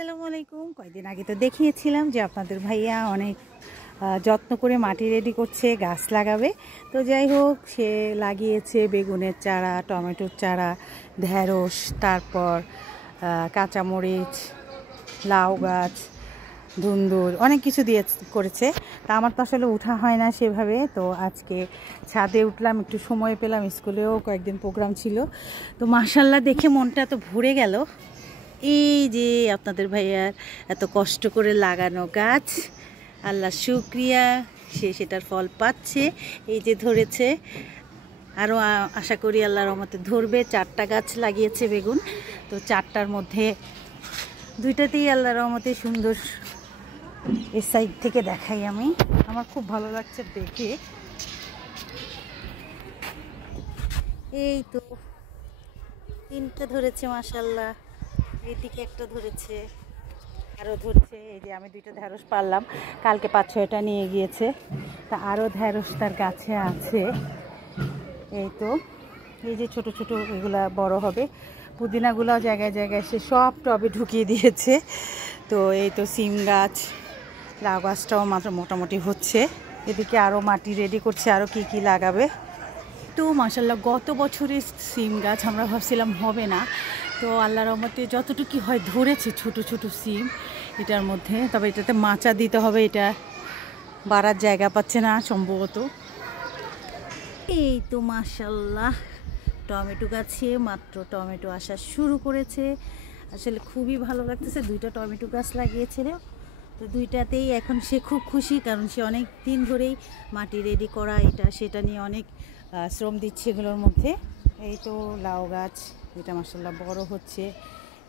আসসালামু আলাইকুম। কয়েকদিন আগে তো দেখিয়েছিলাম যে আপনাদের ভাইয়া অনেক যত্ন করে মাটি রেডি করছে, গাছ লাগাবে। তো যাই হোক, সে লাগিয়েছে বেগুনের চারা, টমেটোর চারা, ঢেঁড়স, তারপর কাঁচামরিচ, লাউ গাছ, ধুন্দুল, অনেক কিছু দিয়ে করেছে। তা আমার তো আসলে উঠা হয় না সেভাবে। তো আজকে ছাদে উঠলাম, একটু সময় পেলাম, স্কুলেও কয়েকদিন প্রোগ্রাম ছিল। তো মাশাআল্লাহ দেখে মনটা তো ভরে গেল। এই যে আপনাদের ভাইয়ার এত কষ্ট করে লাগানো গাছ, আল্লাহ শুকরিয়া, সে সেটার ফল পাচ্ছে। এই যে ধরেছে, আরও আশা করি আল্লাহর রহমতে ধরবে। 4টা গাছ লাগিয়েছে বেগুন, তো 4টার মধ্যে 2টাতেই আল্লাহর রহমতে সুন্দর। এই সাইড থেকে দেখাই আমি, আমার খুব ভালো লাগছে দেখে। এই তো 3টে ধরেছে মাশাআল্লাহ, এদিকে একটা ধরেছে, আরও ধরছে। এই যে আমি 2টা ঢেঁড়স পারলাম, কালকে 5-6টা নিয়ে গিয়েছে। তা আরও ঢেঁড়স তার গাছে আছে। এই তো এই যে ছোট ছোট এগুলা বড় হবে। পুদিনাগুলাও জায়গায় জায়গায় সে সব টবে ঢুকিয়ে দিয়েছে। তো এই তো সিম গাছ, লাউ গাছটাও মাত্র মোটামুটি হচ্ছে। এদিকে আরও মাটি রেডি করছে, আরও কি কি লাগাবে। তো মাশাআল্লাহ গত বছরের সিম গাছ আমরা ভাবছিলাম হবে না, তো আল্লাহর রহমতে যতটুকু হয় ধরেছে ছোট ছোট সিম এটার মধ্যে। তবে এটাতে মাচা দিতে হবে, এটা বাড়ার জায়গা পাচ্ছে না সম্ভবত। এই তো মাশাআল্লাহ টমেটো গাছে মাত্র টমেটো আসা শুরু করেছে। আসলে খুবই ভালো লাগতেছে। 2টা টমেটো গাছ লাগিয়েছিল, তো 2টাতেই এখন সে খুব খুশি, কারণ সে অনেক দিন ধরেই মাটি রেডি করা এটা সেটা নিয়ে অনেক শ্রম দিচ্ছে এগুলোর মধ্যে। এই তো লাউ গাছ, এটা মাশাআল্লাহ বড় হচ্ছে।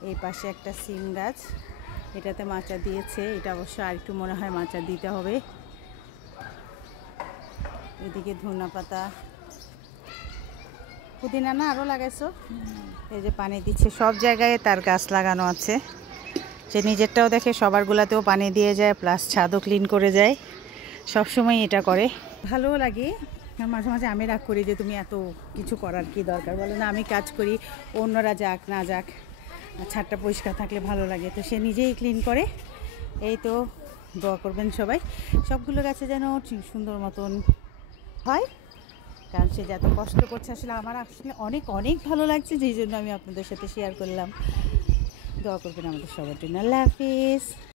এই পাশে একটা সিম গাছ, এটাতে মাচা দিয়েছে, এটা অবশ্য আর একটু মনে হয় মাচা দিতে হবে। এদিকে ধনিয়া পাতা, পুদিনা না আরও লাগাইছো। এই যে পানি দিচ্ছে, সব জায়গায় তার গাছ লাগানো আছে। সে নিজেরটাও দেখে, সবারগুলাতেও পানি দিয়ে যায়, প্লাস ছাদও ক্লিন করে যায়। সবসময় এটা করে, ভালো লাগে। মাঝে মাঝে আমি রাগ করি যে তুমি এত কিছু করার কি দরকার, বলে না আমি কাজ করি, অন্যরা যাক না যাক, ছাদটা পরিষ্কার থাকলে ভালো লাগে। তো সে নিজেই ক্লিন করে। এই তো দোয়া করবেন সবাই, সবগুলো গাছে যেন সুন্দর মতন হয়, কারণ সে যত কষ্ট করছে আসলে আমার আসলে অনেক অনেক ভালো লাগছে, যেই জন্য আমি আপনাদের সাথে শেয়ার করলাম। দোয়া করবেন আমাদের সবার জন্য। আল্লাহ হাফিজ।